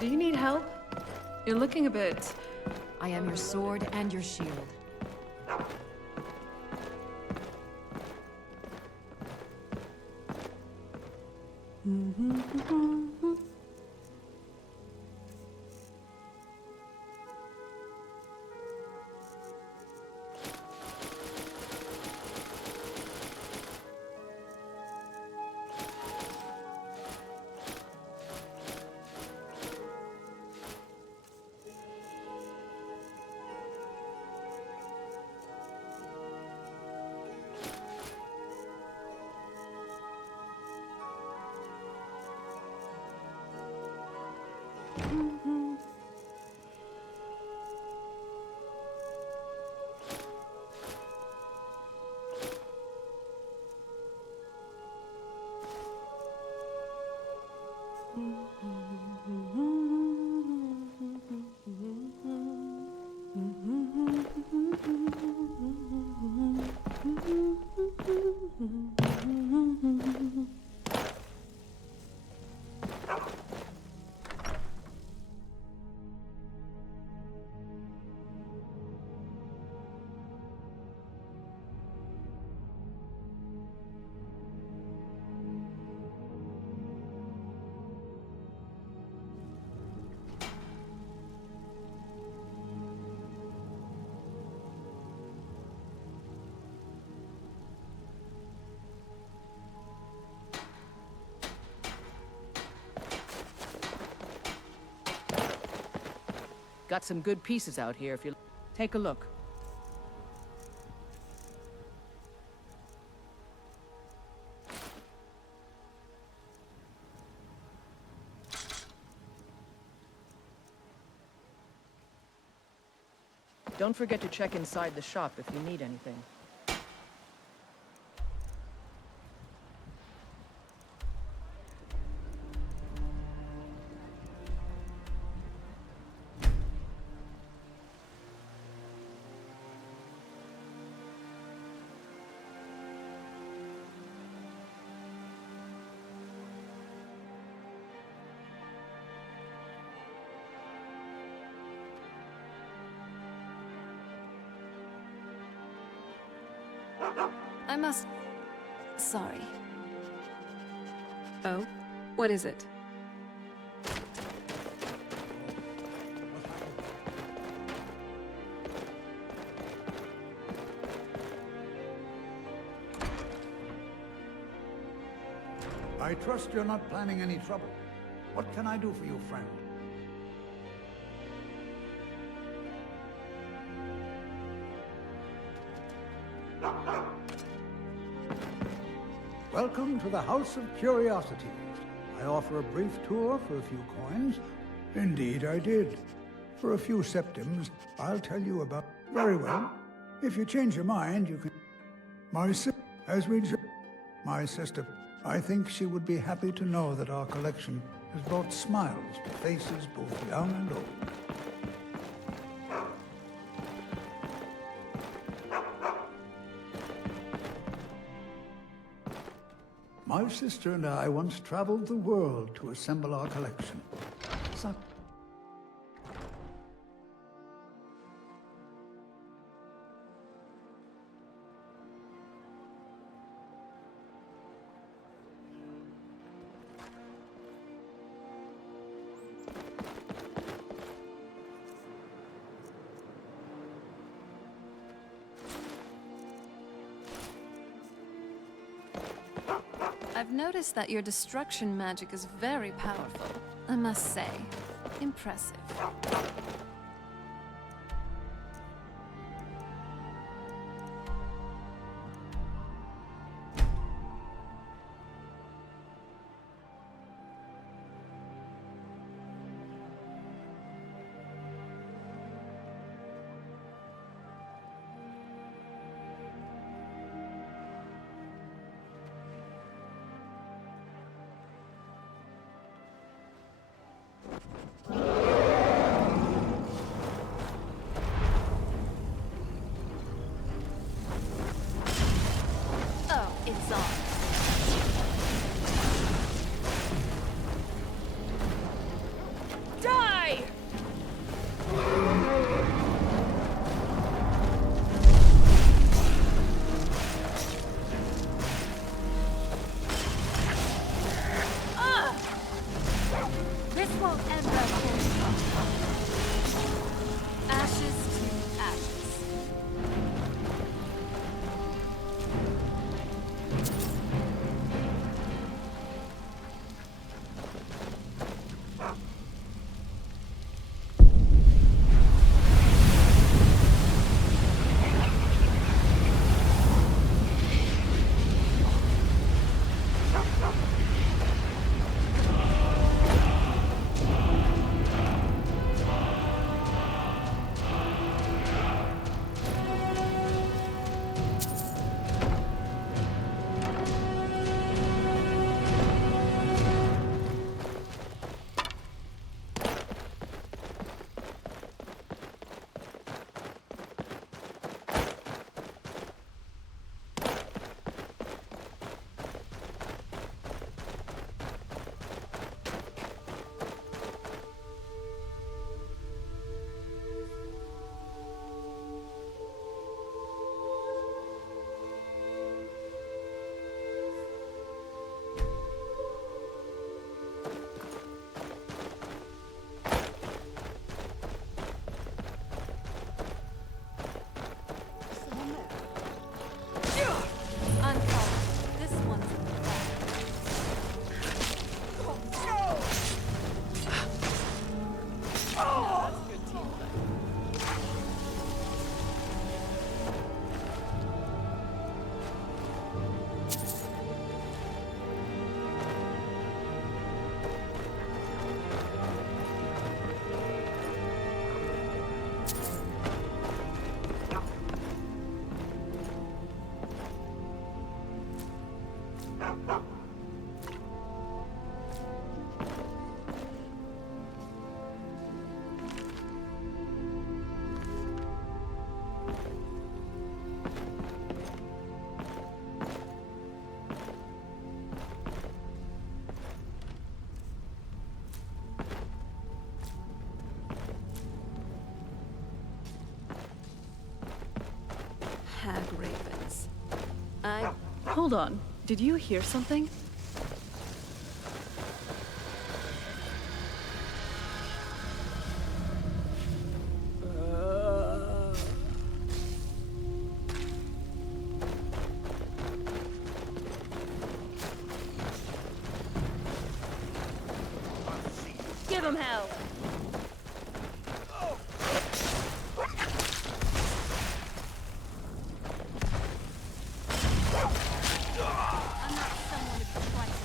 Do you need help? You're looking a bit... I am your sword and your shield. Got some good pieces out here if you take a look. Don't forget to check inside the shop if you need anything. I must... Sorry. Oh? What is it? I trust you're not planning any trouble. What can I do for you, friend? Welcome to the House of Curiosities. I offer a brief tour for a few coins. Indeed, I did. For a few septims, I'll tell you about... Very well. If you change your mind, you can... My sister, My sister, I think she would be happy to know that our collection has brought smiles to faces both young and old. My sister and I once traveled the world to assemble our collection. I've noticed that your destruction magic is very powerful. I must say, impressive. won't ever hold you. Ashes to ashes. Hag ravens. Hold on. Did you hear something? Give him hell! I'm not someone to be twice.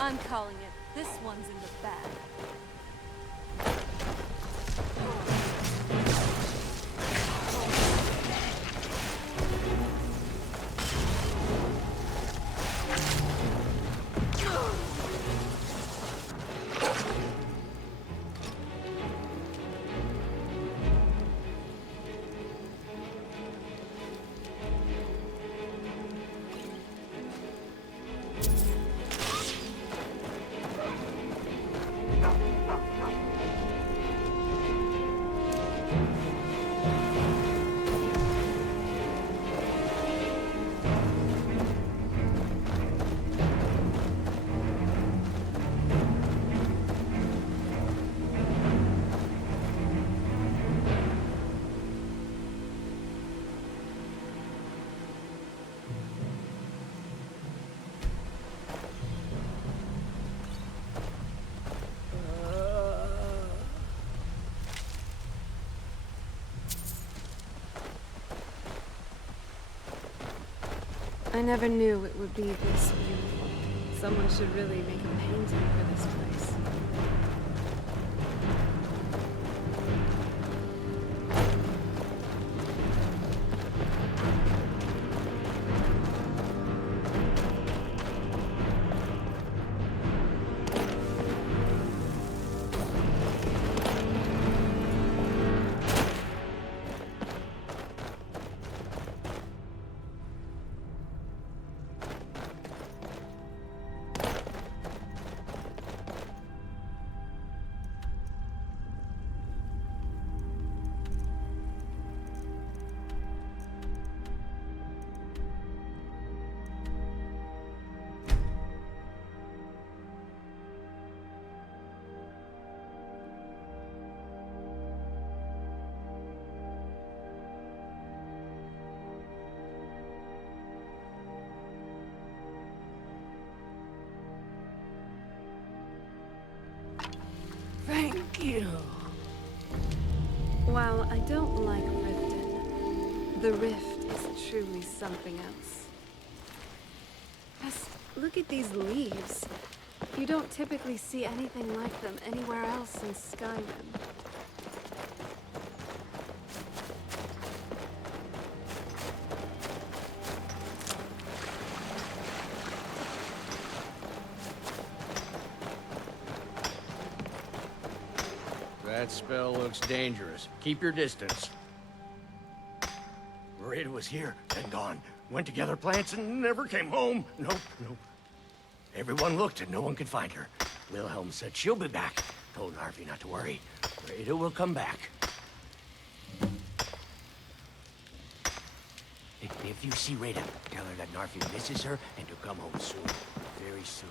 I'm calling it. This one's in the bag. I never knew it would be this beautiful. Someone should really make a painting for this place. While I don't like Riften, the Rift is truly something else. Just look at these leaves. You don't typically see anything like them anywhere else in Skyrim. That spell looks dangerous. Keep your distance. Marita was here, then gone. Went to gather plants and never came home. Nope. Everyone looked and no one could find her. Wilhelm said she'll be back. Told Narfi not to worry. Marita will come back. If you see Rita, tell her that Narfi misses her and to come home soon. Very soon.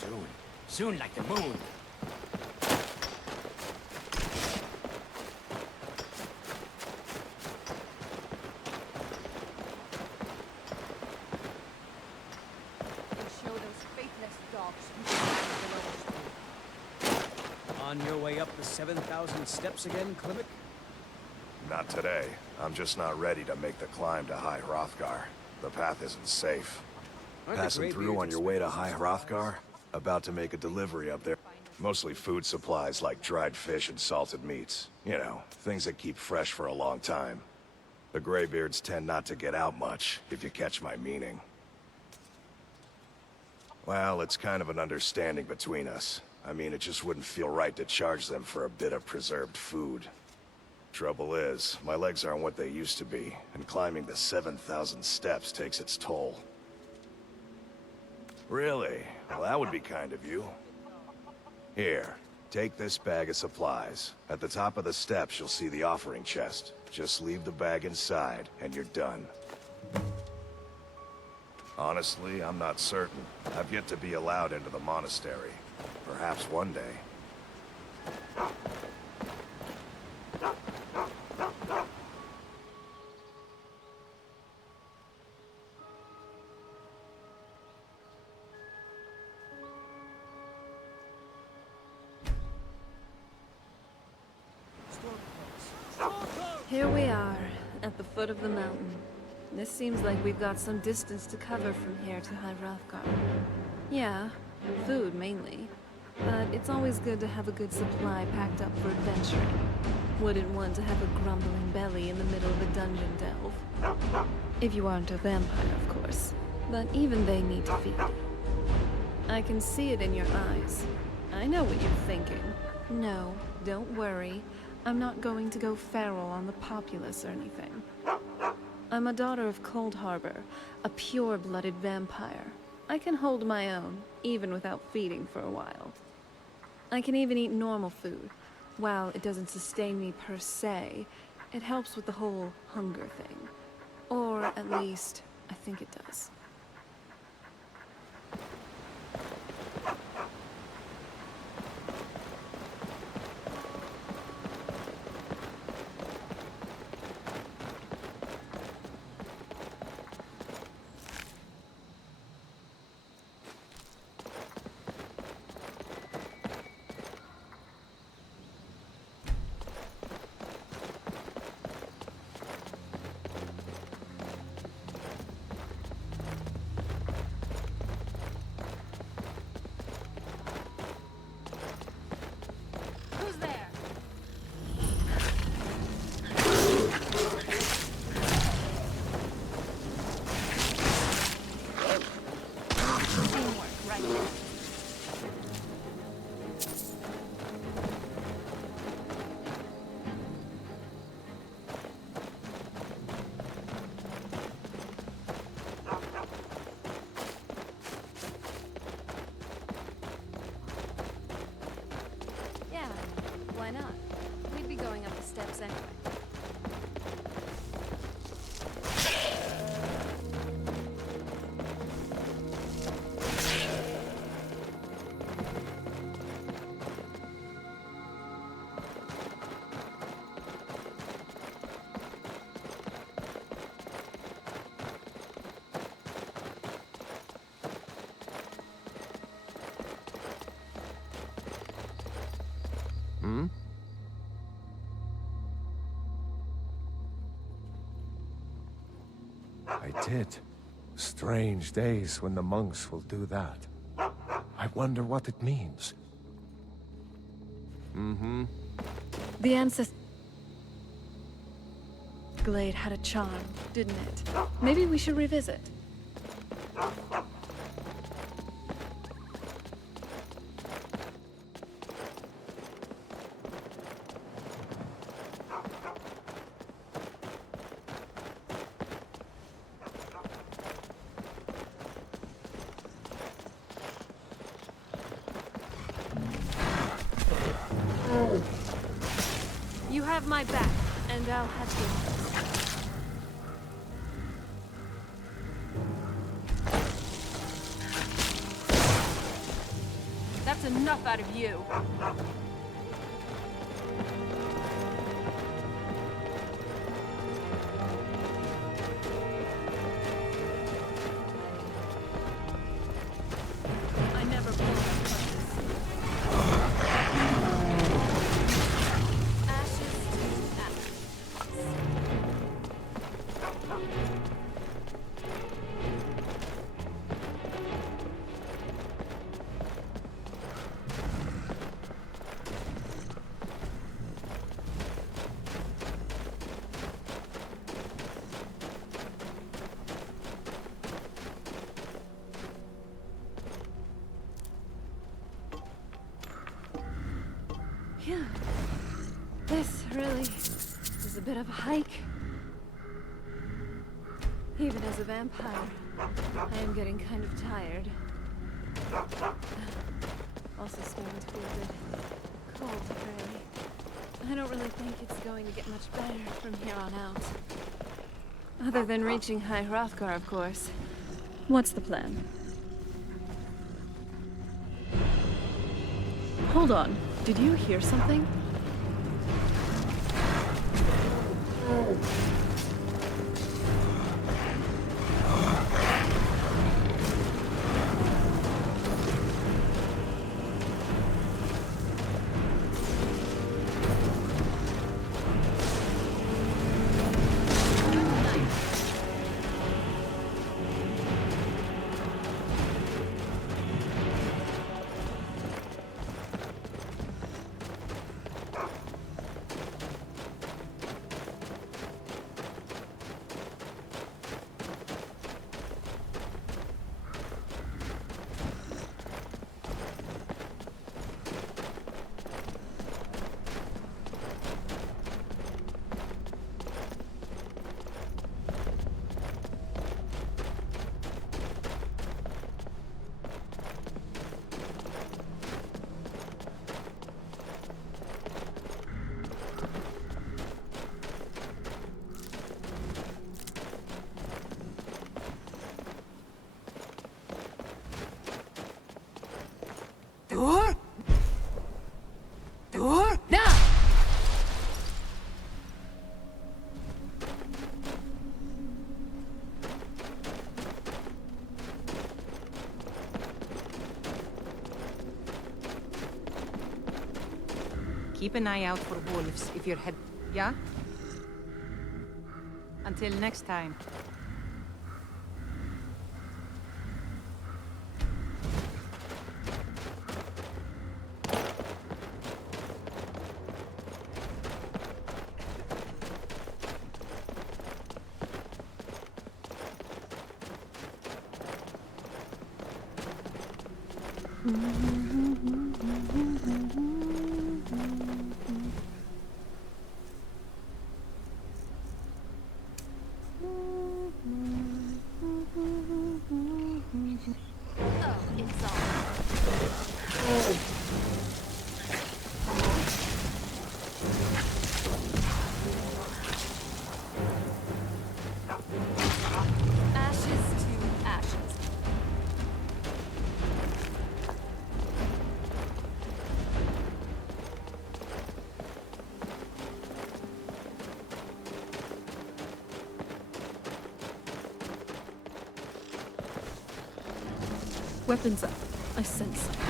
Soon. Soon like the moon. On your way up the 7,000 steps again, Klimek? Not today. I'm just not ready to make the climb to High Hrothgar. The path isn't safe. Passing through on your way to High Hrothgar? About to make a delivery up there. Mostly food supplies like dried fish and salted meats. You know, things that keep fresh for a long time. The Greybeards tend not to get out much, if you catch my meaning. Well, it's kind of an understanding between us. I mean, it just wouldn't feel right to charge them for a bit of preserved food. Trouble is, my legs aren't what they used to be, and climbing the 7,000 steps takes its toll. Really? Well, that would be kind of you. Here, take this bag of supplies. At the top of the steps, you'll see the offering chest. Just leave the bag inside, and you're done. Honestly, I'm not certain. I've yet to be allowed into the monastery. Perhaps one day. Here we are, at the foot of the mountain. This seems like we've got some distance to cover from here to High Hrothgar. Yeah, food mainly. But it's always good to have a good supply packed up for adventuring. Wouldn't want to have a grumbling belly in the middle of a dungeon delve. If you aren't a vampire, of course. But even they need to feed. I can see it in your eyes. I know what you're thinking. No, don't worry. I'm not going to go feral on the populace or anything. I'm a daughter of Cold Harbor, a pure-blooded vampire. I can hold my own, even without feeding for a while. I can even eat normal food. While it doesn't sustain me per se, it helps with the whole hunger thing. Or at least, I think it does. I did. Strange days when the monks will do that. I wonder what it means. The ancestor glade had a charm, didn't it? Maybe we should revisit. You have my back, and I'll have yours. That's enough out of you. I never pulled that punches. Ashes to ashes. Yeah. This really is a bit of a hike. Even as a vampire, I am getting kind of tired. Also starting to feel a bit cold, really. I don't really think it's going to get much better from here on out. Other than reaching High Hrothgar, of course. What's the plan? Hold on. Did you hear something? Keep an eye out for wolves if you're head... Yeah? Until next time. Ashes to ashes. Weapons up. I sense something.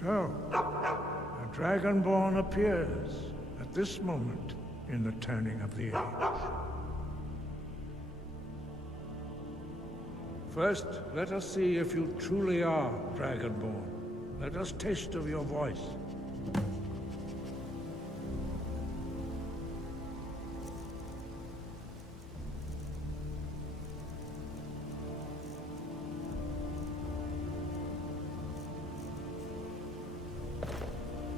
So, a Dragonborn appears at this moment in the turning of the age. First, let us see if you truly are Dragonborn. Let us taste of your voice.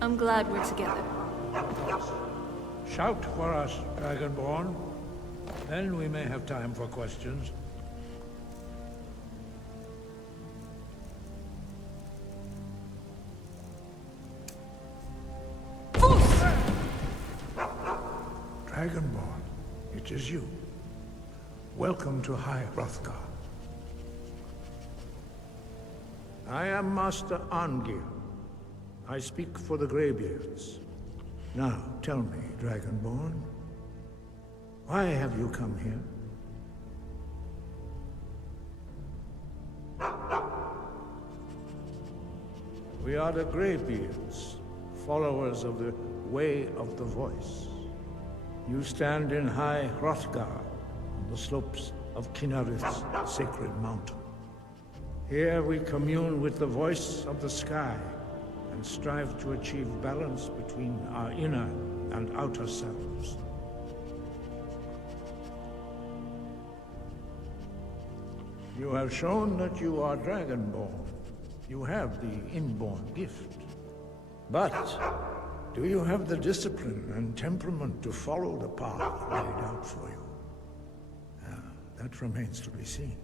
I'm glad we're together. Shout for us, Dragonborn. Then we may have time for questions. Dragonborn, it is you. Welcome to High Hrothgar. I am Master Arngir. I speak for the Greybeards. Now, tell me, Dragonborn, why have you come here? We are the Greybeards, followers of the Way of the Voice. You stand in High Hrothgar, on the slopes of Kinnarith's sacred mountain. Here we commune with the voice of the sky, and strive to achieve balance between our inner and outer selves. You have shown that you are Dragonborn. You have the inborn gift. But do you have the discipline and temperament to follow the path laid out for you? That remains to be seen.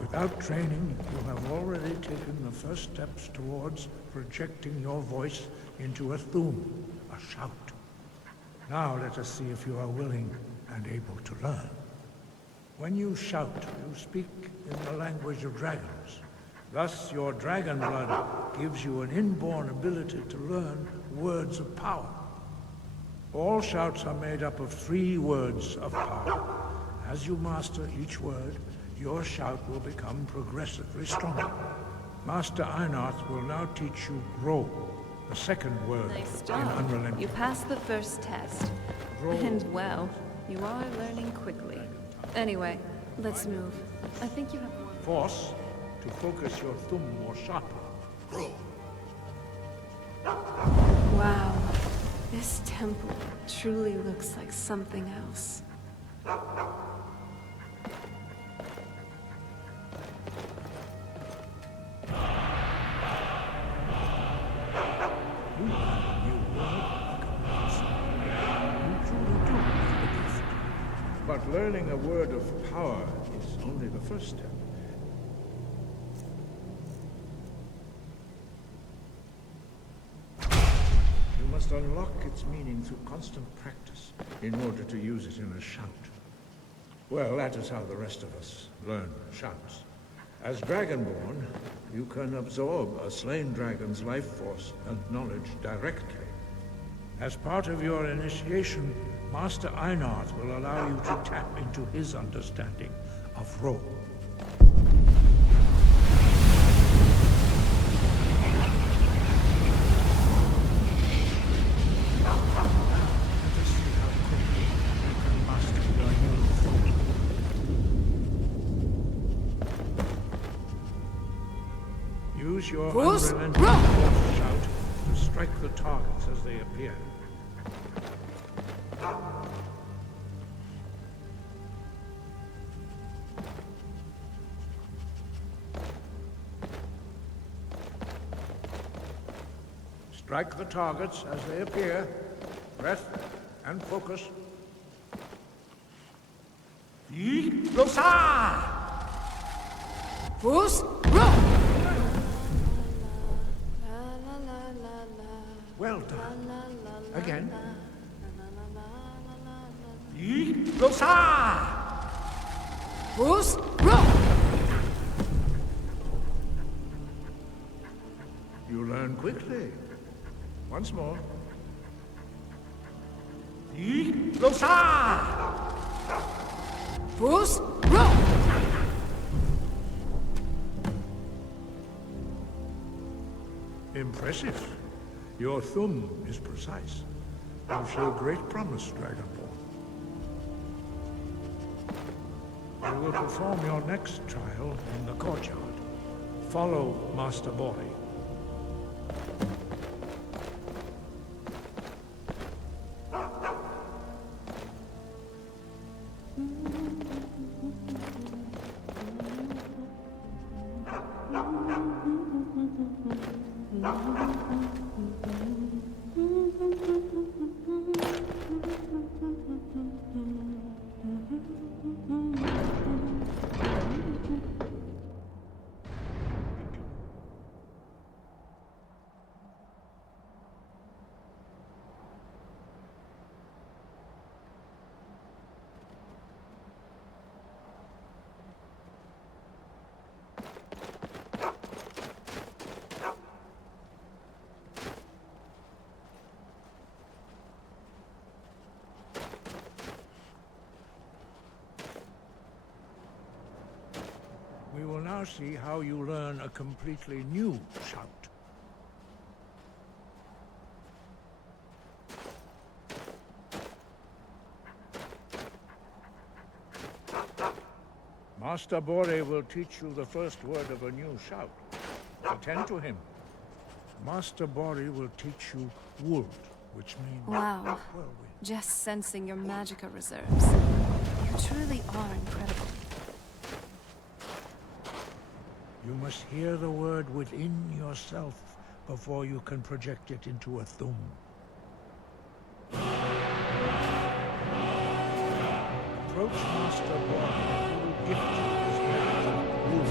Without training, you have already taken the first steps towards projecting your voice into a thum, a shout. Now let us see if you are willing and able to learn. When you shout, you speak in the language of dragons. Thus, your dragon blood gives you an inborn ability to learn words of power. All shouts are made up of 3 words of power. As you master each word, your shout will become progressively stronger. Master Einarth will now teach you Ro, the second word Nice in job. Unrelenting. You passed the first test. And well, you are learning quickly. Anyway, let's move. I think you have one. Force to focus your thumb more sharply. Ro. Wow. This temple truly looks like something else. But learning a word of power is only the first step. You must unlock its meaning through constant practice in order to use it in a shout. Well, that is how the rest of us learn shouts. As Dragonborn, you can absorb a slain dragon's life force and knowledge directly. As part of your initiation, Master Einarth will allow you to tap into his understanding of Ro. Use your unrelenting force shout to strike the targets as they appear. Strike the targets as they appear. Breath and focus. Losa! Fus, Ro! Well done. Again. Losa! Fus, Ro! You learn quickly. Once more. Losa! Fus, Ro! Impressive. Your thumb is precise. You show great promise, Dragonborn. You will perform your next trial in the courtyard. Follow Master Bori. We will now see how you learn a completely new shout. Master Bore will teach you the first word of a new shout. Attend to him. Master Bore will teach you Wold, which means... Wow. Just sensing your magica reserves. You truly are incredible. You must hear the word within yourself before you can project it into a thum. Approach Master Bore, who will gift you his magic Wool.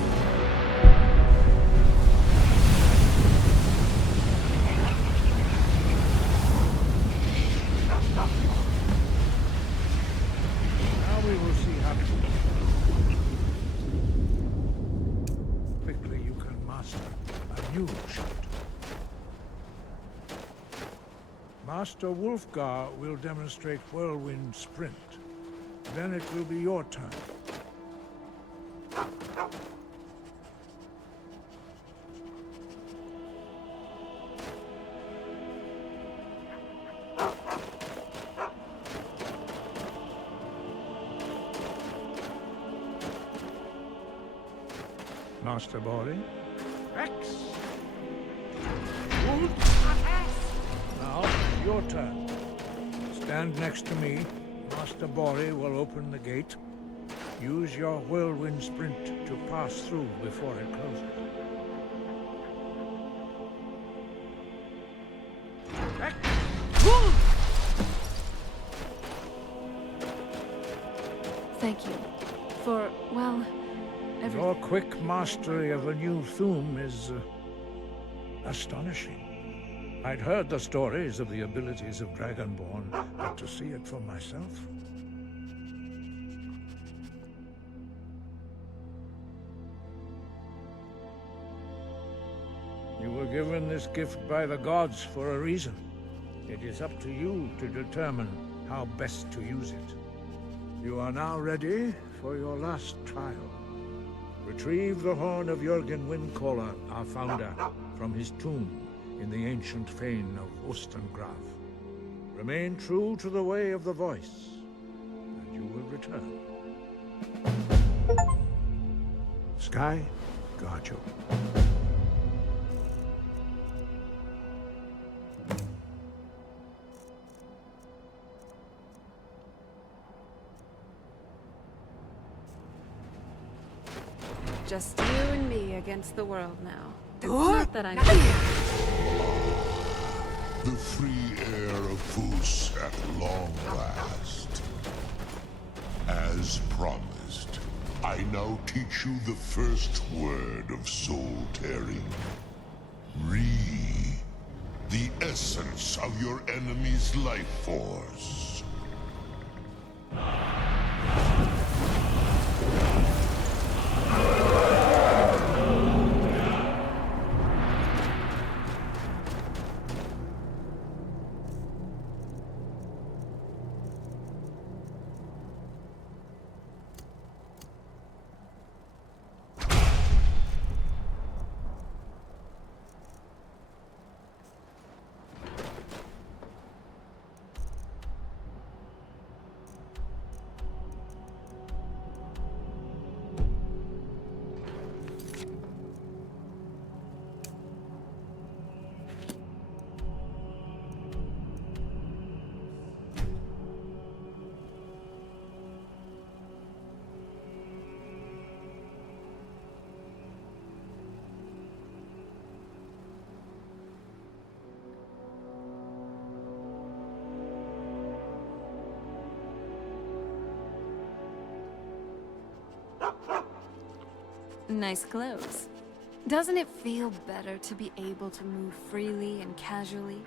Now we will see how quickly you can master a new shout. Master Wulfgar will demonstrate Whirlwind Sprint. Then it will be your turn. Master Bori. Rex! Now, your turn. Stand next to me. Master Bori will open the gate. Use your whirlwind sprint to pass through before it closes. Rex! Thank you. For, well, Your quick mastery of a new thum is astonishing. I'd heard the stories of the abilities of Dragonborn, but to see it for myself... You were given this gift by the gods for a reason. It is up to you to determine how best to use it. You are now ready for your last trial. Retrieve the horn of Jürgen Windcaller, our founder, from his tomb in the ancient fane of Ostengraf. Remain true to the way of the voice, and you will return. Sky, guard you. just you and me against the world now. It's not that I'm... The free air of Foos at long last. As promised, I now teach you the first word of soul-tearing. Re, the essence of your enemy's life force. Nice clothes. Doesn't it feel better to be able to move freely and casually?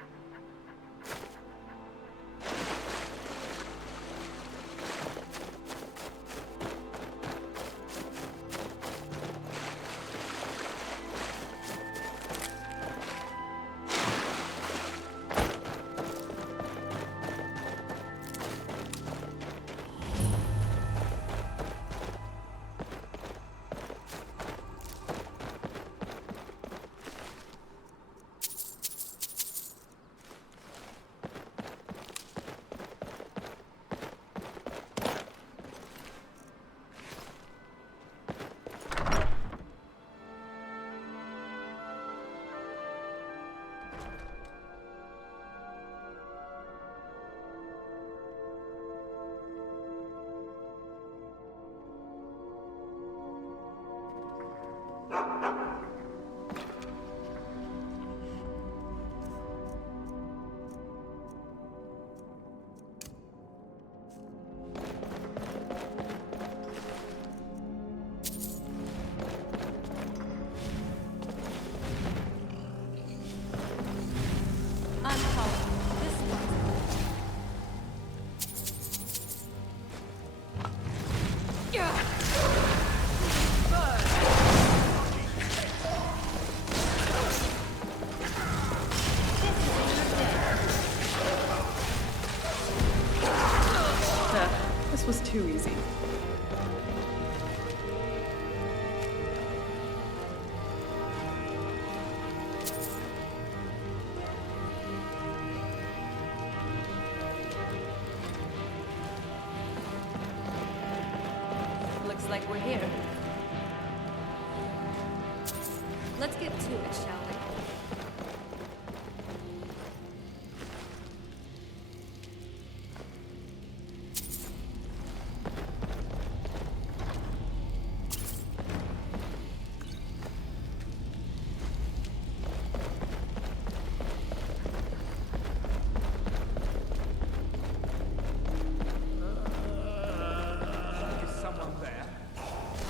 This was too easy. Looks like we're here. Let's get to it, shall we?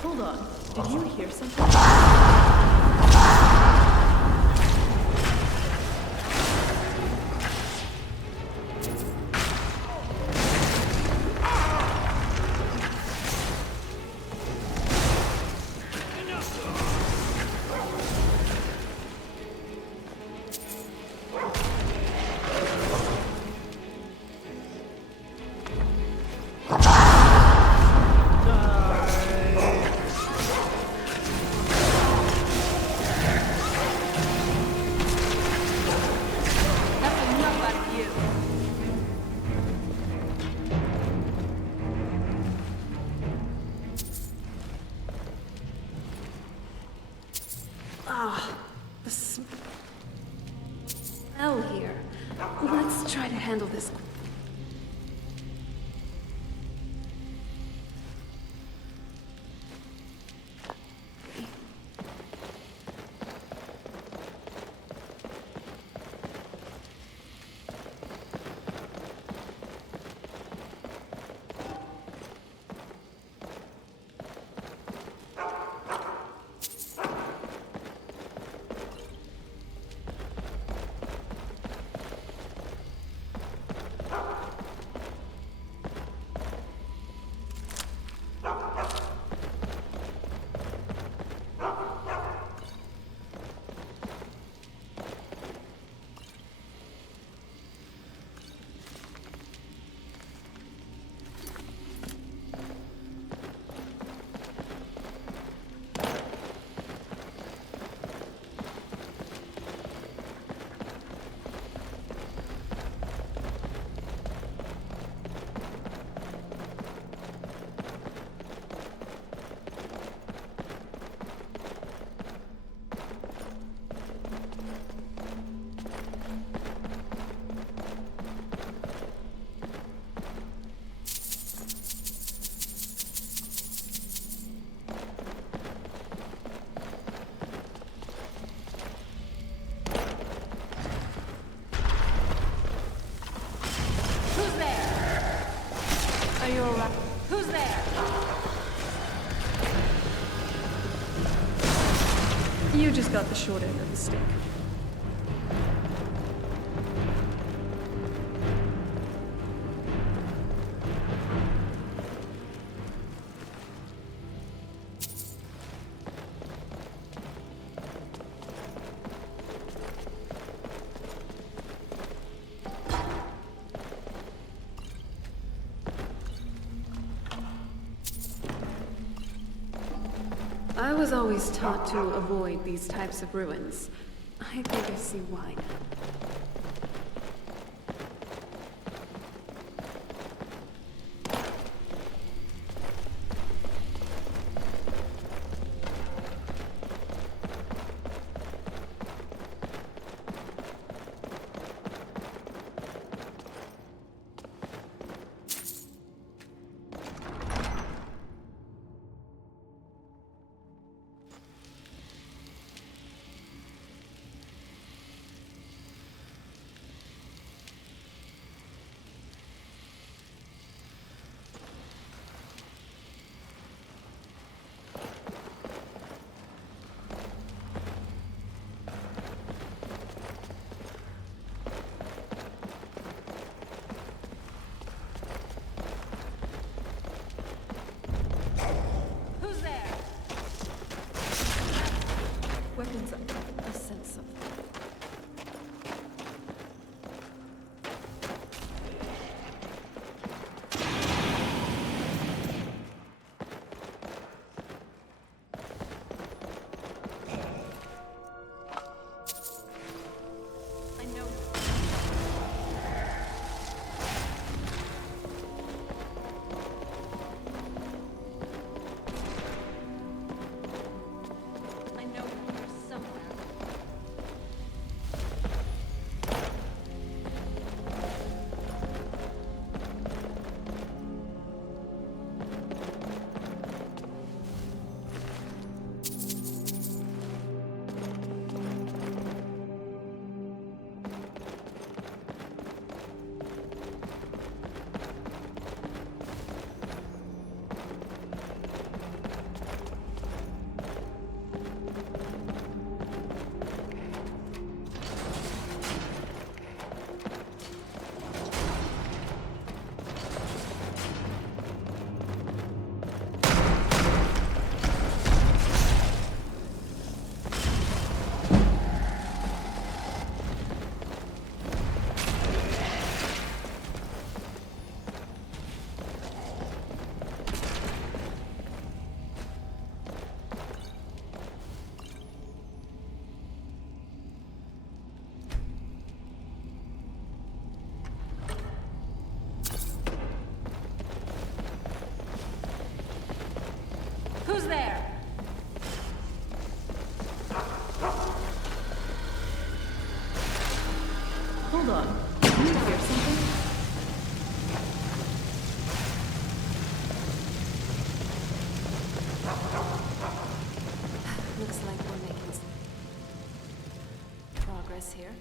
Hold on. Did you hear something? The smell here. Let's try to handle this. Are you alright? Who's there? You just got the short end of the stick. I was always taught to avoid these types of ruins. I think I see why now. Weapons up. I sense something. Who's there? Hold on. Did you hear something? Looks like we're making some progress here.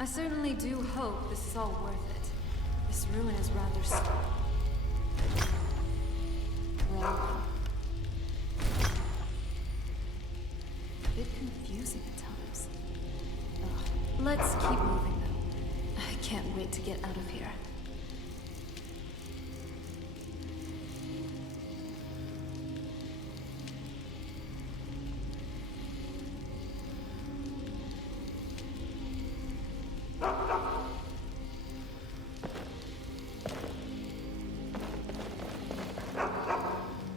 I certainly do hope this is all worth it. This ruin is rather wrong. A bit confusing at times. Ugh. Let's keep moving though. I can't wait to get out of here.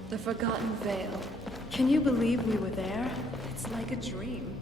The Forgotten Vale. Can you believe we were there? It's like a dream.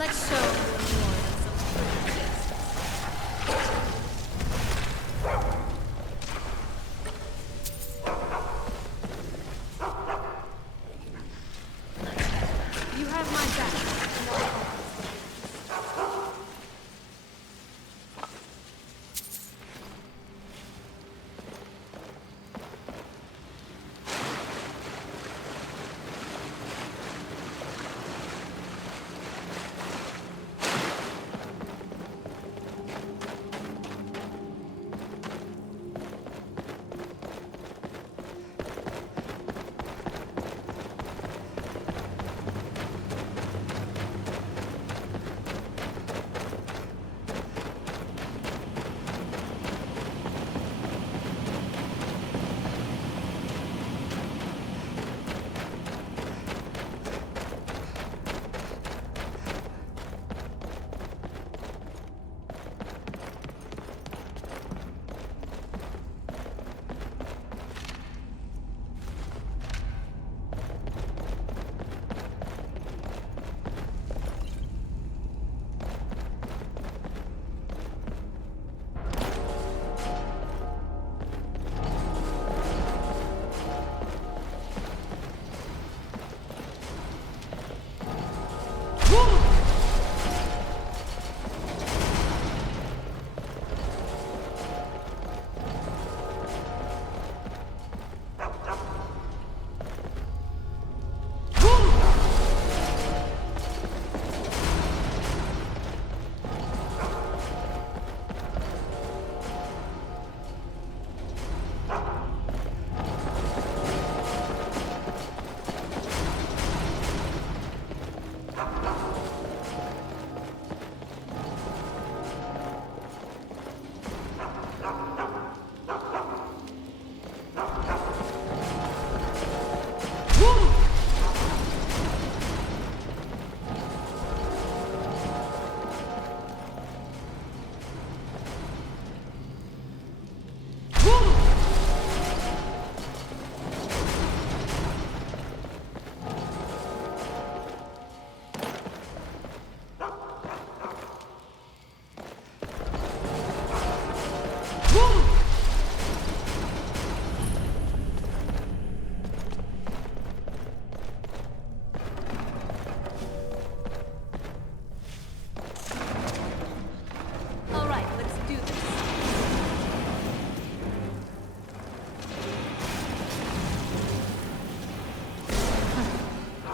Let's show them more than some pretty kids. You have my back, and I'll help you.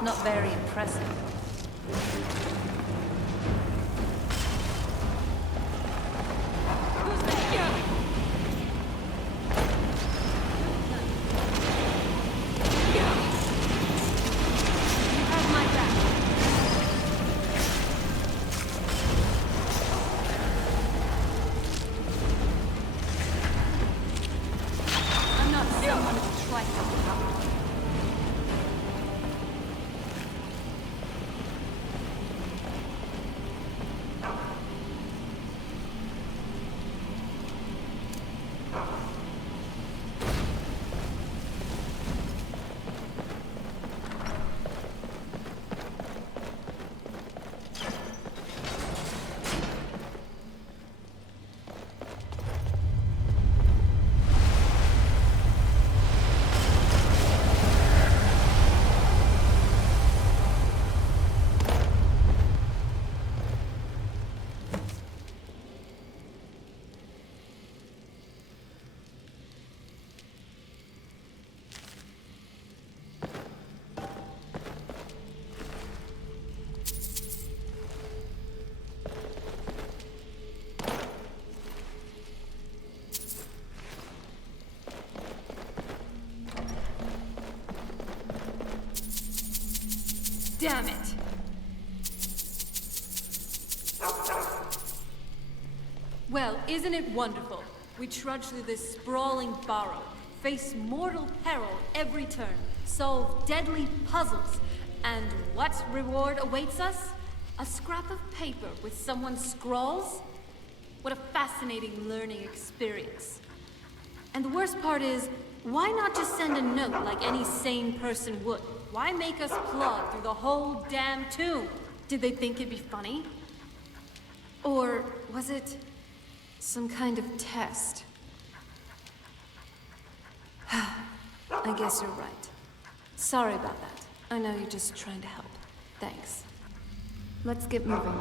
Not very impressive. Damn it! Well, isn't it wonderful? We trudge through this sprawling burrow, face mortal peril every turn, solve deadly puzzles, and what reward awaits us? A scrap of paper with someone's scrawls? What a fascinating learning experience. And the worst part is, why not just send a note like any sane person would? Why make us plod through the whole damn tomb? Did they think it'd be funny? Or was it some kind of test? I guess you're right. Sorry about that. I know you're just trying to help. Thanks. Let's get moving.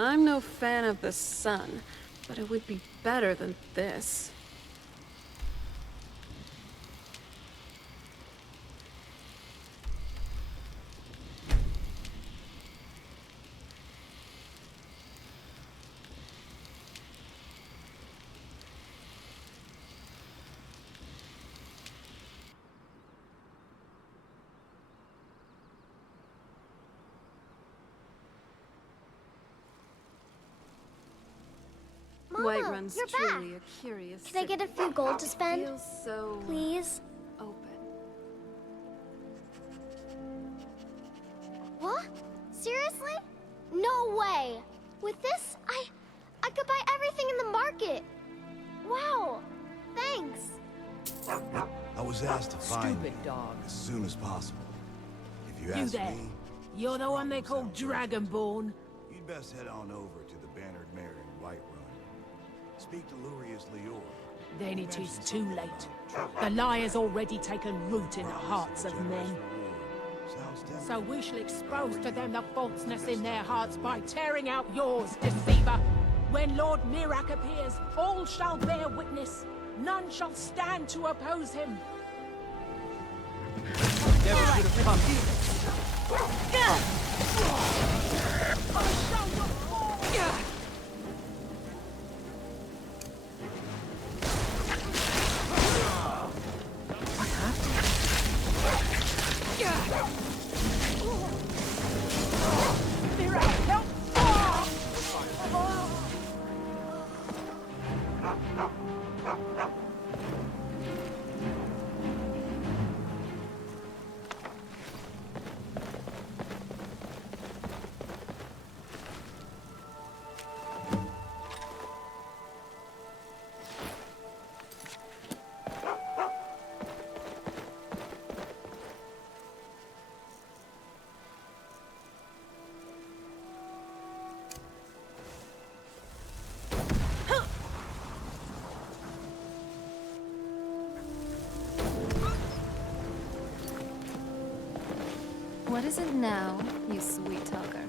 I'm no fan of the sun, but it would be better than this. Whiterun's you're truly back. a curious Can I get a city. few gold to spend? Feels so Please? open. What? Seriously? No way! With this, I could buy everything in the market. Wow! Thanks! I was asked to find Stupid you dog. as soon as possible. If you You ask there. me, You're the one they call Dragonborn. you'd best head on over to the Bannered Mare in Whiterun. Speak to Lurius Lior. Then it is too late. The lie has already taken root in the hearts of men. So we shall expose to them the falseness in their hearts by tearing out yours, deceiver. When Lord Mirak appears, all shall bear witness. None shall stand to oppose him. Never should have come here. What is it now, you sweet talker?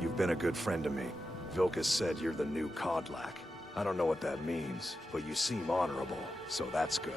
You've been a good friend to me. Vilkas said you're the new Kodlak. I don't know what that means, but you seem honorable, so that's good.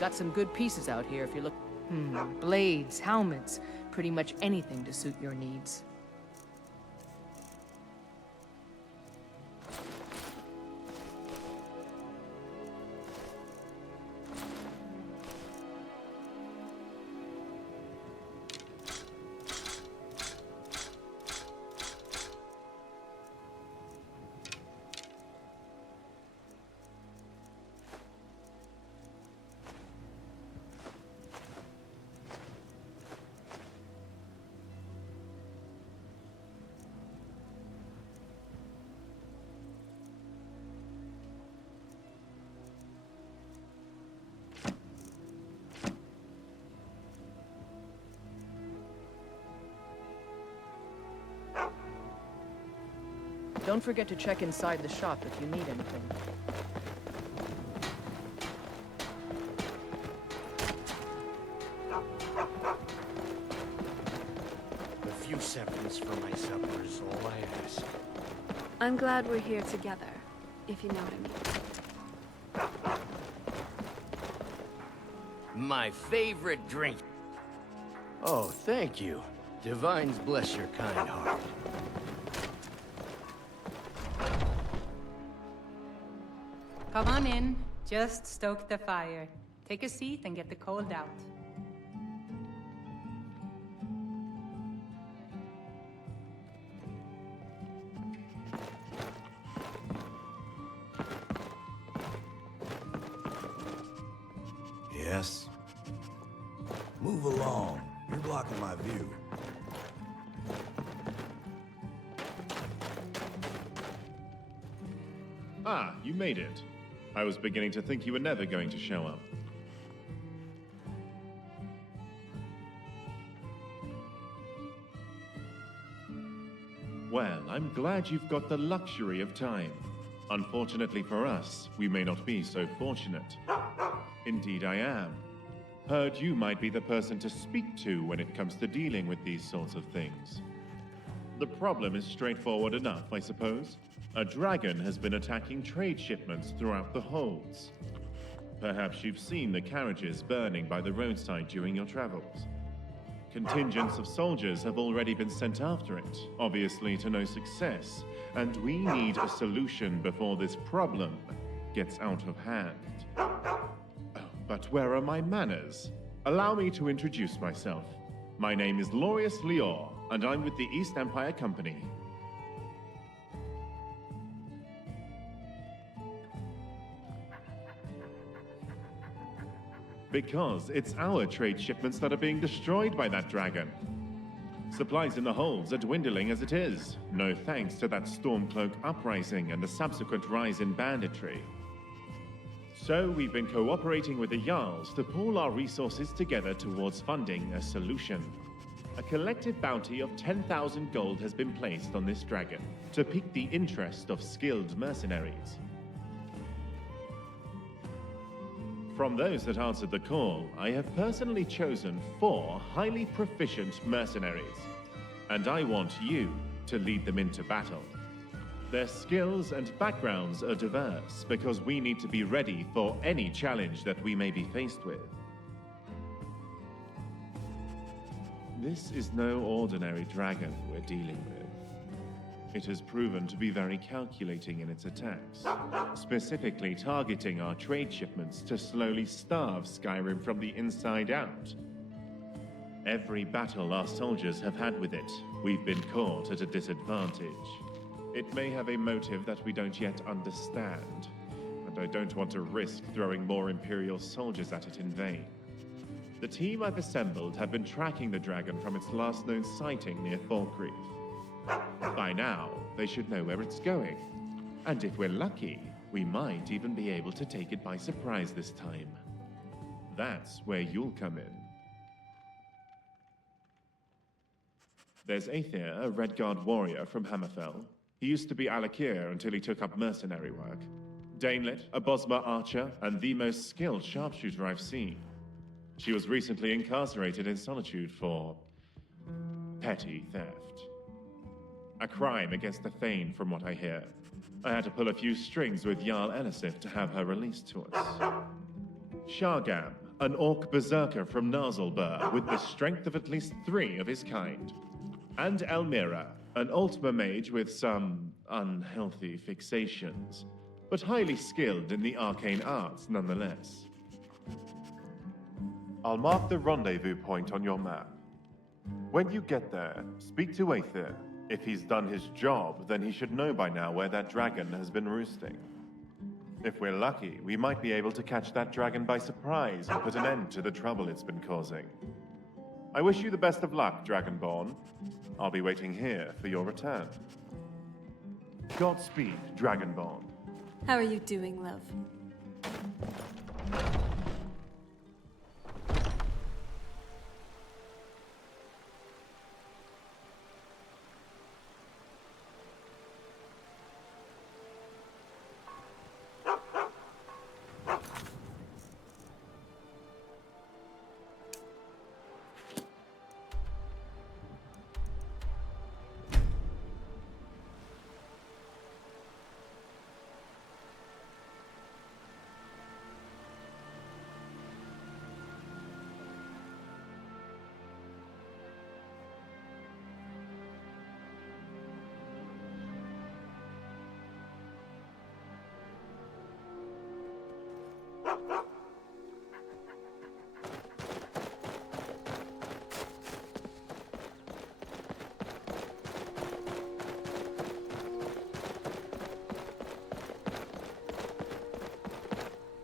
Got some good pieces out here if you look. Blades, helmets, pretty much anything to suit your needs. Don't forget to check inside the shop if you need anything. A few seconds for my supper is all I ask. I'm glad we're here together, if you know what I mean. My favorite drink. Oh, thank you. Divines bless your kind heart. Come on in. Just stoke the fire. Take a seat and get the cold out. Yes? Move along. You're blocking my view. Ah, you made it. I was beginning to think you were never going to show up. Well, I'm glad you've got the luxury of time. Unfortunately for us, we may not be so fortunate. Indeed I am. Heard you might be the person to speak to when it comes to dealing with these sorts of things. The problem is straightforward enough, I suppose. A dragon has been attacking trade shipments throughout the holds. Perhaps you've seen the carriages burning by the roadside during your travels. Contingents of soldiers have already been sent after it, obviously to no success, and we need a solution before this problem gets out of hand. Oh, but where are my manners? Allow me to introduce myself. My name is Lorius Lior, and I'm with the East Empire Company. Because it's our trade shipments that are being destroyed by that dragon. Supplies in the holds are dwindling as it is, no thanks to that Stormcloak uprising and the subsequent rise in banditry. So we've been cooperating with the Jarls to pool our resources together towards funding a solution. A collective bounty of 10,000 gold has been placed on this dragon to pique the interest of skilled mercenaries. From those that answered the call, I have personally chosen 4 highly proficient mercenaries, and I want you to lead them into battle. Their skills and backgrounds are diverse because we need to be ready for any challenge that we may be faced with. This is no ordinary dragon we're dealing with. It has proven to be very calculating in its attacks, specifically targeting our trade shipments to slowly starve Skyrim from the inside out. Every battle our soldiers have had with it, we've been caught at a disadvantage. It may have a motive that we don't yet understand, and I don't want to risk throwing more Imperial soldiers at it in vain. The team I've assembled have been tracking the dragon from its last known sighting near Falkreath. By now, they should know where it's going. And if we're lucky, we might even be able to take it by surprise this time. That's where you'll come in. There's Aether, a Redguard warrior from Hammerfell. He used to be Alakir until he took up mercenary work. Danelit, a Bosmer archer and the most skilled sharpshooter I've seen. She was recently incarcerated in Solitude for petty theft. A crime against the Thane, from what I hear. I had to pull a few strings with Jarl Elisif to have her released to us. Shargam, an Orc berserker from Narzulbur, with the strength of at least 3 of his kind. And Elmira, an Altmer mage with some unhealthy fixations, but highly skilled in the arcane arts nonetheless. I'll mark the rendezvous point on your map. When you get there, speak to Aether. If he's done his job, then he should know by now where that dragon has been roosting. If we're lucky, we might be able to catch that dragon by surprise and put an end to the trouble it's been causing. I wish you the best of luck, Dragonborn. I'll be waiting here for your return. Godspeed, Dragonborn. How are you doing, love?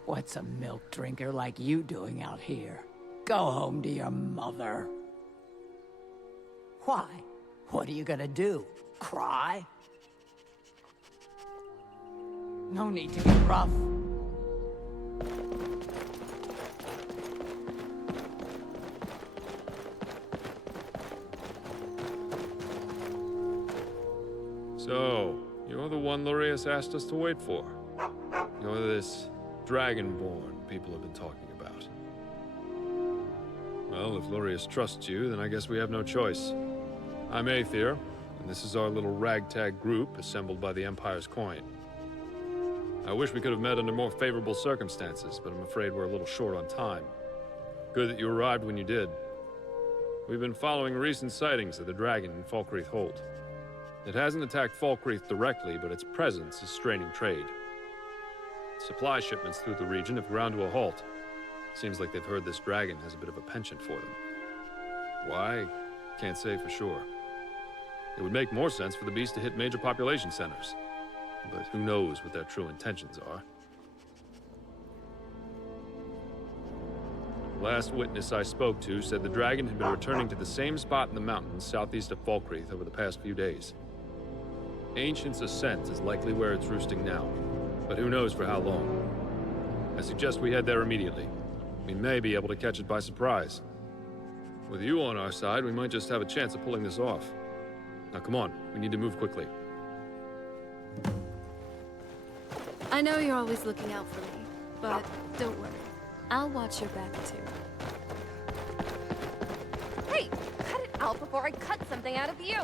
What's a milk drinker like you doing out here? Go home to your mother. Why? What are you gonna do? Cry? No need to be rough. So, you're the one Lurius asked us to wait for. You're this Dragonborn people have been talking about. Well, if Lurius trusts you, then I guess we have no choice. I'm Aether, and this is our little ragtag group assembled by the Empire's coin. I wish we could have met under more favorable circumstances, but I'm afraid we're a little short on time. Good that you arrived when you did. We've been following recent sightings of the dragon in Falkreath Hold. It hasn't attacked Falkreath directly, but its presence is straining trade. Supply shipments through the region have ground to a halt. Seems like they've heard this dragon has a bit of a penchant for them. Why? Can't say for sure. It would make more sense for the beast to hit major population centers. But who knows what their true intentions are. Last witness I spoke to said the dragon had been returning to the same spot in the mountains southeast of Falkreath over the past few days. Ancient's Ascent is likely where it's roosting now, but who knows for how long. I suggest we head there immediately. We may be able to catch it by surprise. With you on our side, we might just have a chance of pulling this off. Now come on, we need to move quickly. I know you're always looking out for me, but don't worry. I'll watch your back too. Hey, cut it out before I cut something out of you!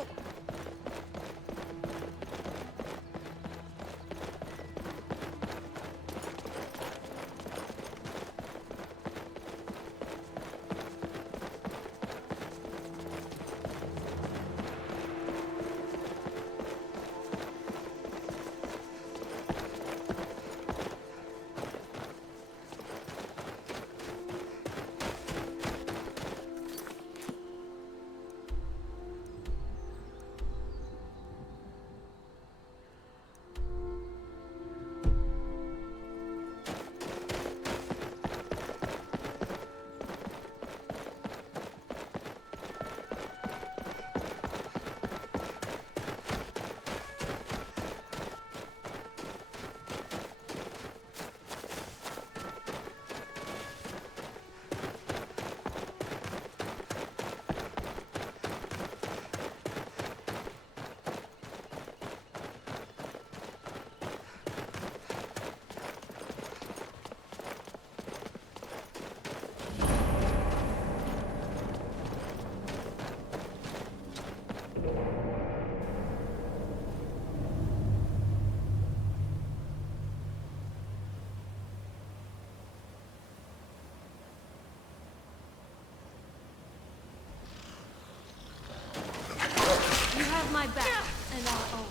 My back, and I'll always.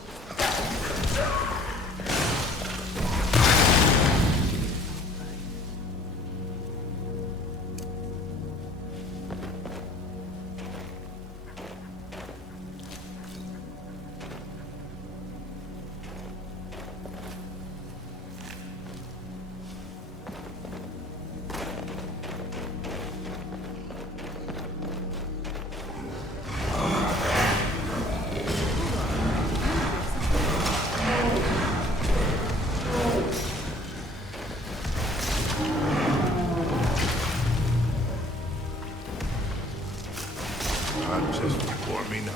Just before me now.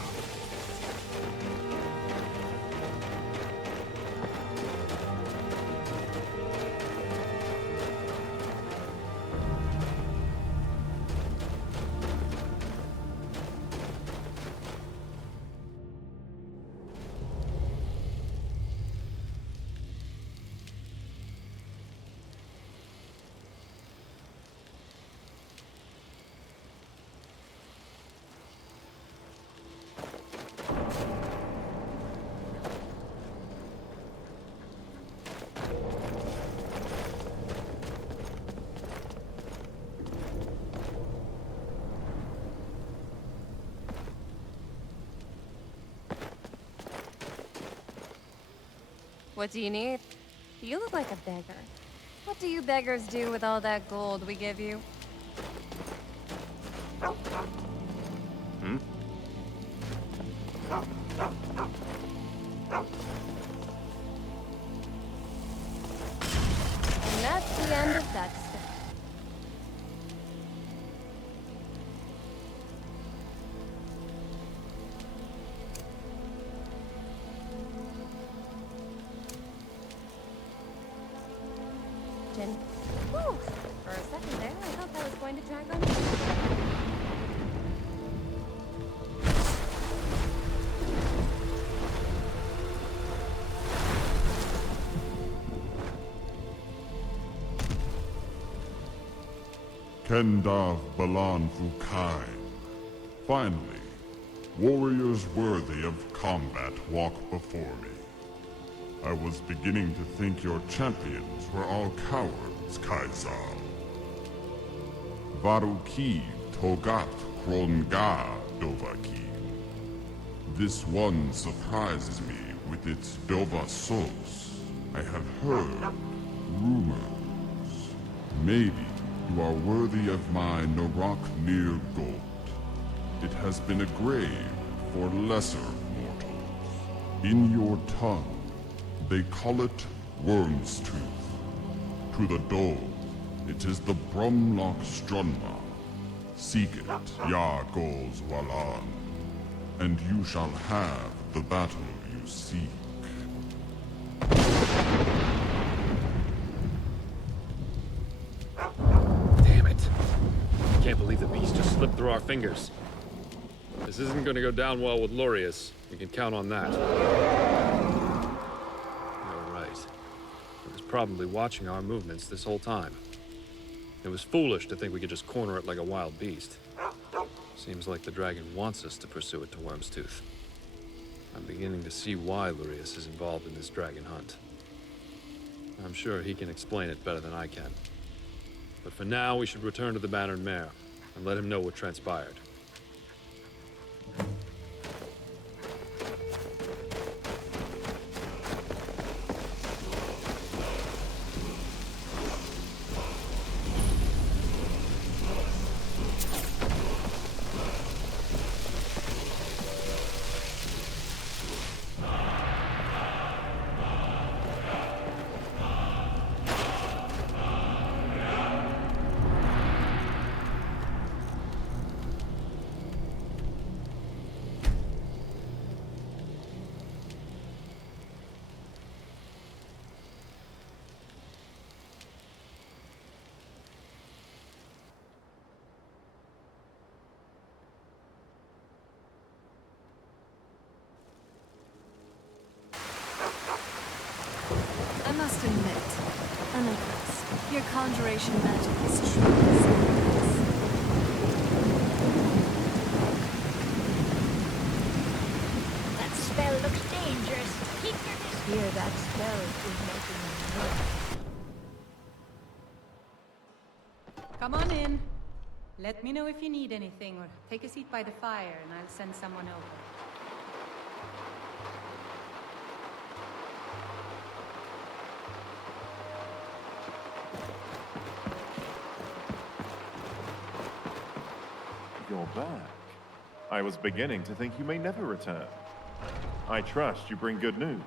What do you need? You look like a beggar. What do you beggars do with all that gold we give you? Hmm? And that's the end of that step. attention. Whew. For a second there, I thought that was going to drag on. Kendav Balan Fukai. Finally, warriors worthy of combat walk before me. I was beginning to think your champions were all cowards, Kaisal. Varuki Togat Kronga Dovaki. This one surprises me with its Dova Sos. I have heard rumors. Maybe you are worthy of my Narak near gold. It has been a grave for lesser mortals. In your tongue, they call it Worm's Tooth. To the Dole, it is the Brumlock Strunma. Seek it, Ya Gols Walan, and you shall have the battle you seek. Damn it. Can't believe the beast just slipped through our fingers. This isn't gonna go down well with Lurius. You can count on that. You're right. It was probably watching our movements this whole time. It was foolish to think we could just corner it like a wild beast. Seems like the dragon wants us to pursue it to Worm's Tooth. I'm beginning to see why Lurius is involved in this dragon hunt. I'm sure he can explain it better than I can. But for now, we should return to the Bannered Mare and let him know what transpired. I must admit, I'm impressed. Your conjuration magic is truly serious. That spell looks dangerous. Keep your distance. Here, that spell is making me nervous. Come on in. Let me know if you need anything, or take a seat by the fire and I'll send someone over. You're back. I was beginning to think you may never return. I trust you bring good news.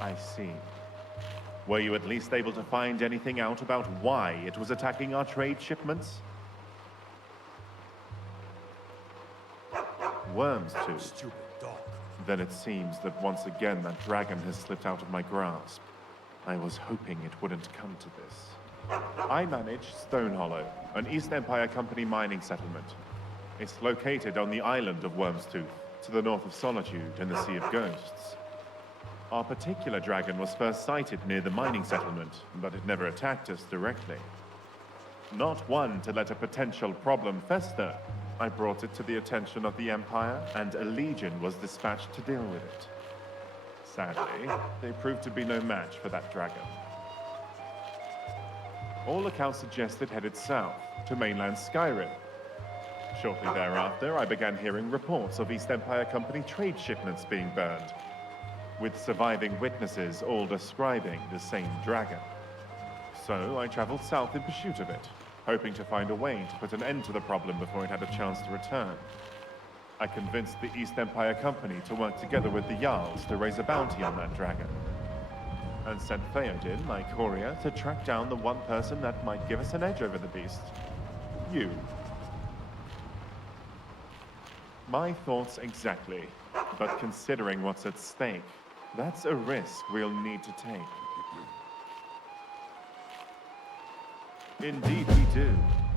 I see. Were you at least able to find anything out about why it was attacking our trade shipments? Worms, too. Stupid dog. Then it seems that once again that dragon has slipped out of my grasp. I was hoping it wouldn't come to this. I manage Stone Hollow, an East Empire Company mining settlement. It's located on the island of Worm's Tooth, to the north of Solitude and the Sea of Ghosts. Our particular dragon was first sighted near the mining settlement, but it never attacked us directly. Not one to let a potential problem fester, I brought it to the attention of the Empire, and a legion was dispatched to deal with it. Sadly, they proved to be no match for that dragon. All accounts suggest it headed south, to mainland Skyrim. Shortly thereafter, I began hearing reports of East Empire Company trade shipments being burned, with surviving witnesses all describing the same dragon. So I traveled south in pursuit of it, hoping to find a way to put an end to the problem before it had a chance to return. I convinced the East Empire Company to work together with the Jarls to raise a bounty on that dragon, and sent Theoden, my courier, to track down the one person that might give us an edge over the beast. You. My thoughts exactly, but considering what's at stake, that's a risk we'll need to take. Indeed we do.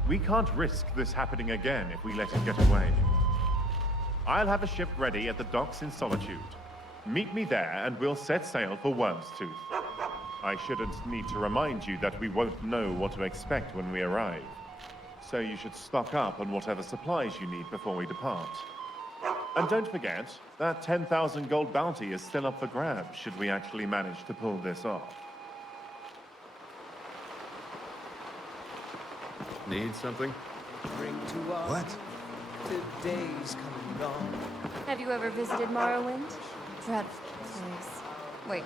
We can't risk this happening again if we let it get away. I'll have a ship ready at the docks in Solitude. Meet me there and we'll set sail for Worm's Tooth. I shouldn't need to remind you that we won't know what to expect when we arrive. So you should stock up on whatever supplies you need before we depart. And don't forget, that 10,000 gold bounty is still up for grabs should we actually manage to pull this off. Need something? What? Today's coming on. Have you ever visited Morrowind? Dreadful place. Wait,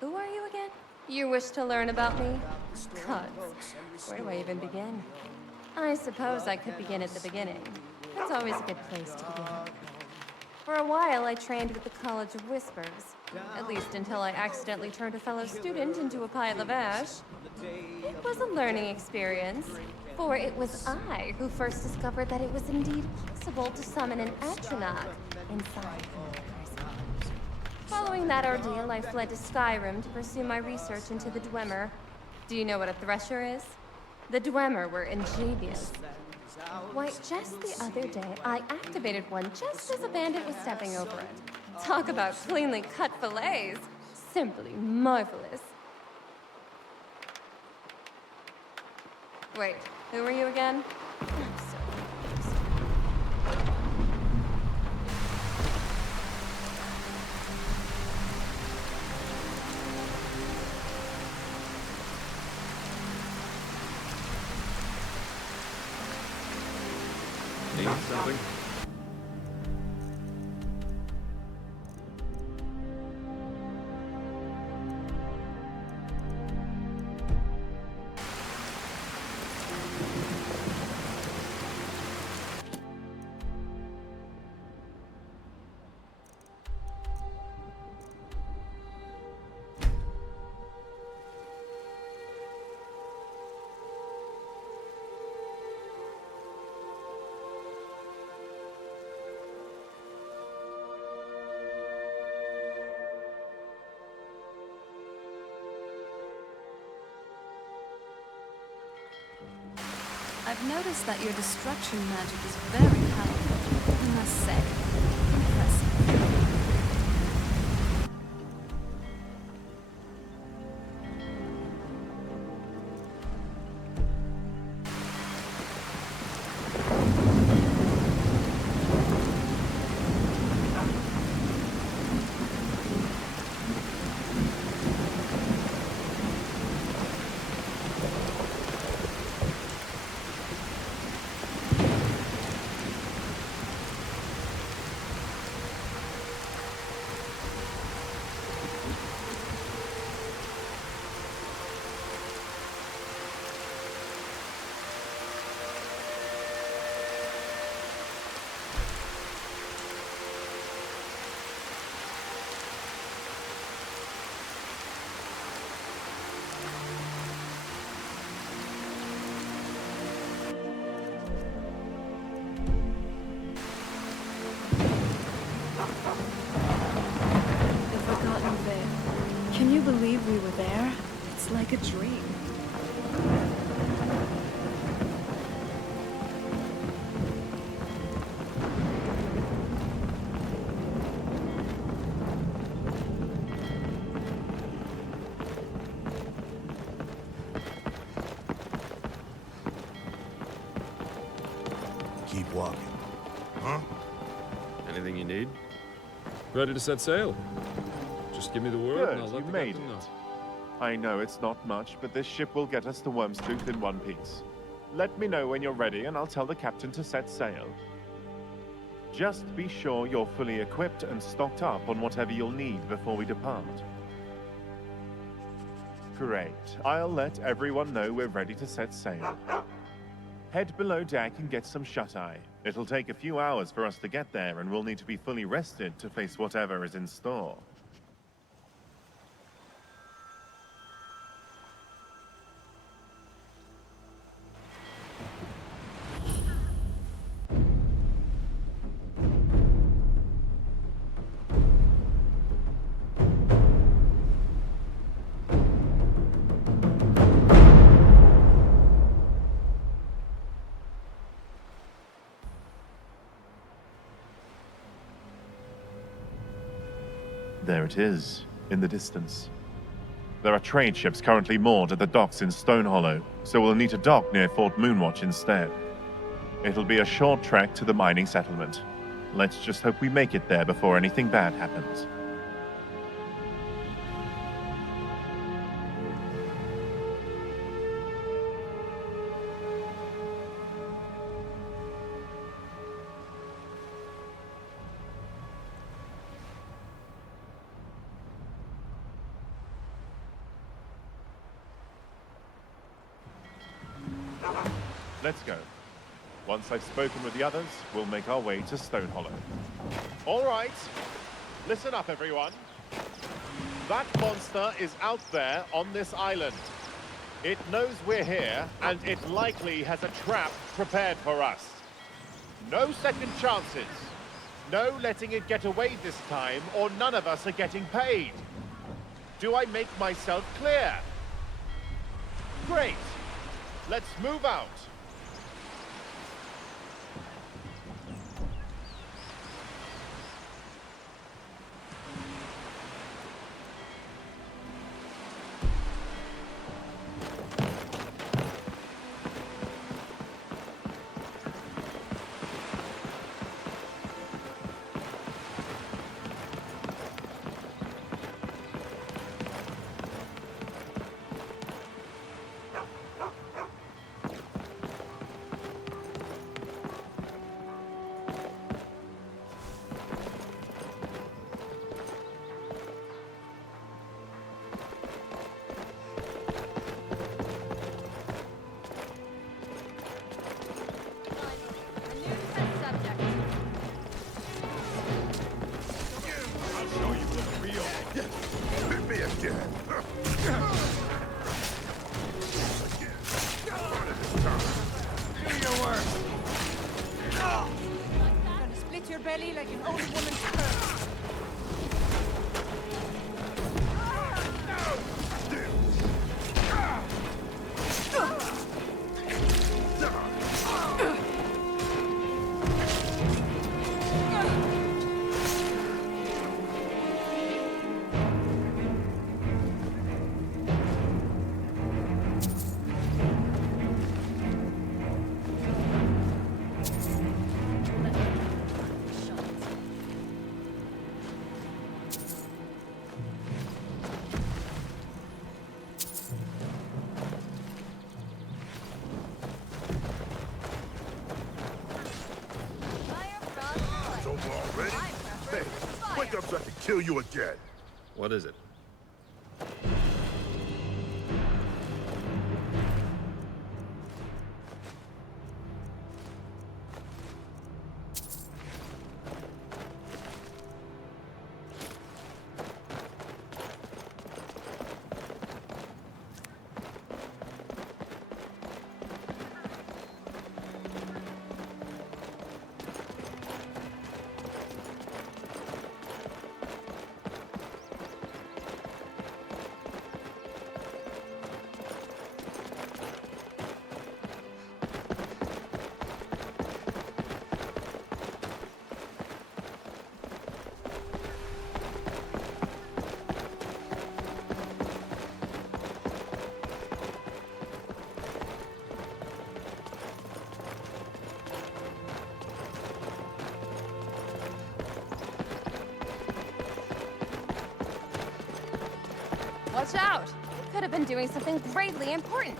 who are you again? You wish to learn about me? Gods, where do I even begin? I suppose I could begin at the beginning. That's always a good place to begin. For a while, I trained with the College of Whispers. At least until I accidentally turned a fellow student into a pile of ash. It was a learning experience, for it was I who first discovered that it was indeed possible to summon an Atronach inside another person. Following that ordeal, I fled to Skyrim to pursue my research into the Dwemer. Do you know what a Thresher is? The Dwemer were ingenious. Why, just the other day, I activated one just as a bandit was stepping over it. Talk about cleanly cut fillets. Simply marvelous. Wait, who are you again? I'm so confused. Need something? I've noticed that your destruction magic is very powerful, I must say. Impressive. Can you believe we were there? It's like a dream. Keep walking. Huh? Anything you need? Ready to set sail. Just give me the word and I'll Good, let you the made captain know. it. I know it's not much, but this ship will get us to Worm's Tooth in one piece. Let me know when you're ready and I'll tell the captain to set sail. Just be sure you're fully equipped and stocked up on whatever you'll need before we depart. Great. I'll let everyone know we're ready to set sail. Head below deck and get some shut-eye. It'll take a few hours for us to get there and we'll need to be fully rested to face whatever is in store. There it is, in the distance. There are trade ships currently moored at the docks in Stone Hollow, so we'll need to dock near Fort Moonwatch instead. It'll be a short trek to the mining settlement. Let's just hope we make it there before anything bad happens. Let's go. Once I've spoken with the others, we'll make our way to Stone Hollow. All right. Listen up, everyone. That monster is out there on this island. It knows we're here, and it likely has a trap prepared for us. No second chances. No letting it get away this time, or none of us are getting paid. Do I make myself clear? Great. Let's move out. Belly like an old woman's purse. So I can kill you again. What is it? Watch out! You could have been doing something gravely important.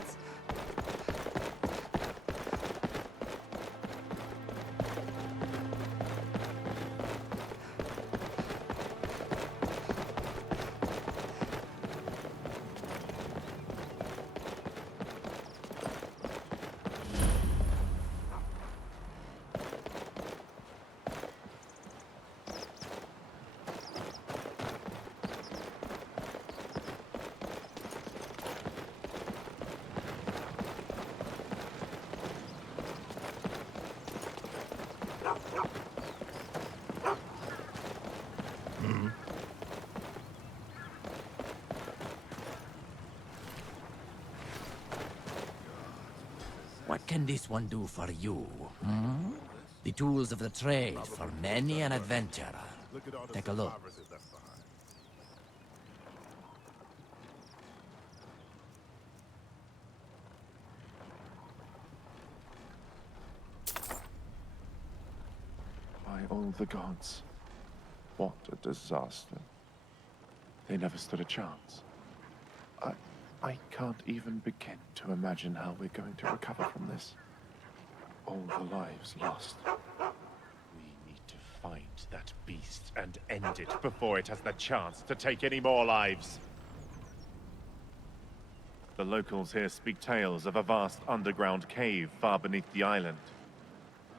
What can this one do for you? Hmm? The tools of the trade for many an adventurer. Take a look. By all the gods. What a disaster. They never stood a chance. I can't even begin to imagine how we're going to recover from this. All the lives lost. We need to find that beast and end it before it has the chance to take any more lives. The locals here speak tales of a vast underground cave far beneath the island.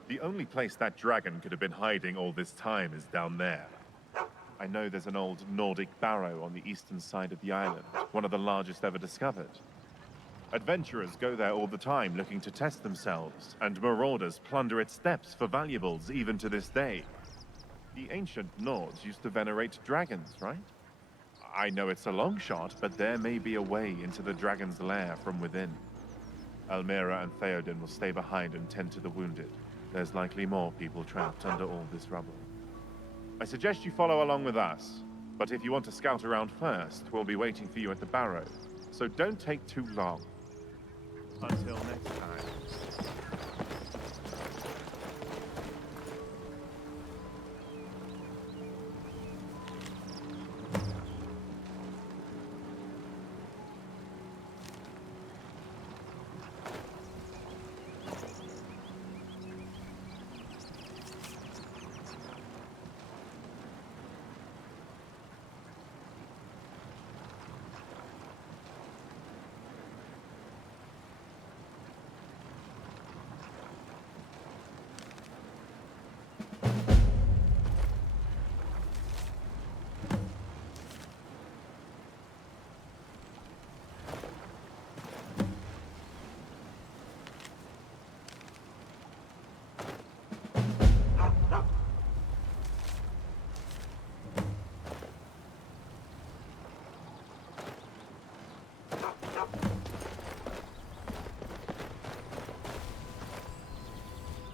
The only place that dragon could have been hiding all this time is down there. I know there's an old Nordic barrow on the eastern side of the island, one of the largest ever discovered. Adventurers go there all the time looking to test themselves, and marauders plunder its depths for valuables even to this day. The ancient Nords used to venerate dragons, right? I know it's a long shot, but there may be a way into the dragon's lair from within. Almira and Theoden will stay behind and tend to the wounded. There's likely more people trapped under all this rubble. I suggest you follow along with us, but if you want to scout around first, we'll be waiting for you at the barrow, so don't take too long. Until next time.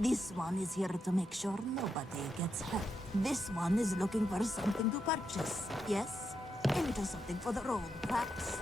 This one is here to make sure nobody gets hurt. This one is looking for something to purchase. Yes? A little something for the road, perhaps?